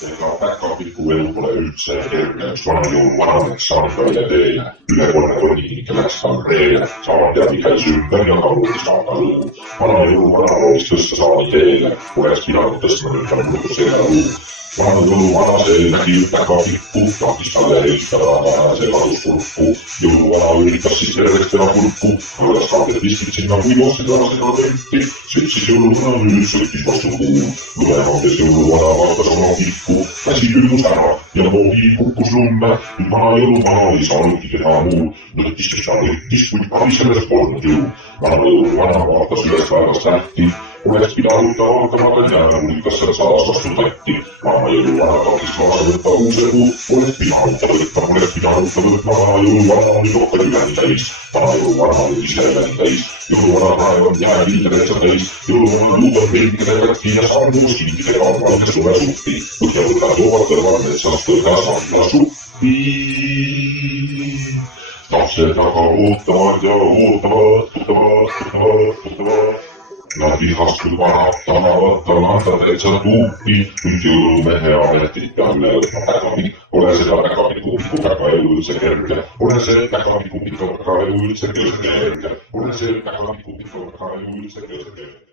Ega päkapiku elu pole üldse kerge, üks vana jõuluvanadeks saanud välja teele. Üle 3 tonni läks tal reele, saarteadi käis ümber ja kalutis saada luu. Vana jõuluvana loovis tõsta saali teele, poleks pidanud tõstma nüüd tal muidu selle luu. Vana jõuluvana see nägi päkapikku, tahtis talle helistada, aga see kadus kurku. Jõuluvana üritas siis terveks teha kurku, aga saaded viskid sinna kuivast seda kõrti. Sõitsis jõuluvana nüüd sõitis vastu kuu. Lumehanges jõuluvana vaatas oma pikku, käsi külmus ära ja noogi kukkus lumme. Nüüd vana jõuluvana ei saanudki teha muud, nuttis kes ta võttis, kuid abi sellest polnud jõu. Vana jõuluvana vaatas üles väärast lähti, oleks pidanud ta vaatama jääma, kas seal sadas vastu tatti. Vana jõuluvana tahtis kaasa võtta uuse puu, oleks pidanud ta võtma, vana jõuluvana oli rohkem ülendi täis. Vana jõuluvana oli ise ülendi täis, jõuluvana praegu on jääviide täitsa täis. Jõuluvana luudab pilkide kätti ja saarmus kinkidega valges suve suppi. Põhja võtta toovad kõrval metsast kõrga saarla suppi. Lapsed aga ootavad ja ootavad. Nad vihastud vanad anda täitsa tuupi, nüüd jõulumehe ametit talle võtma päkapikk. Pole seda päkapiku väga elu üldse kerge, pole see päkapiku väga elu üldse kerge, pole see päkapiku väga elu üldse kerge.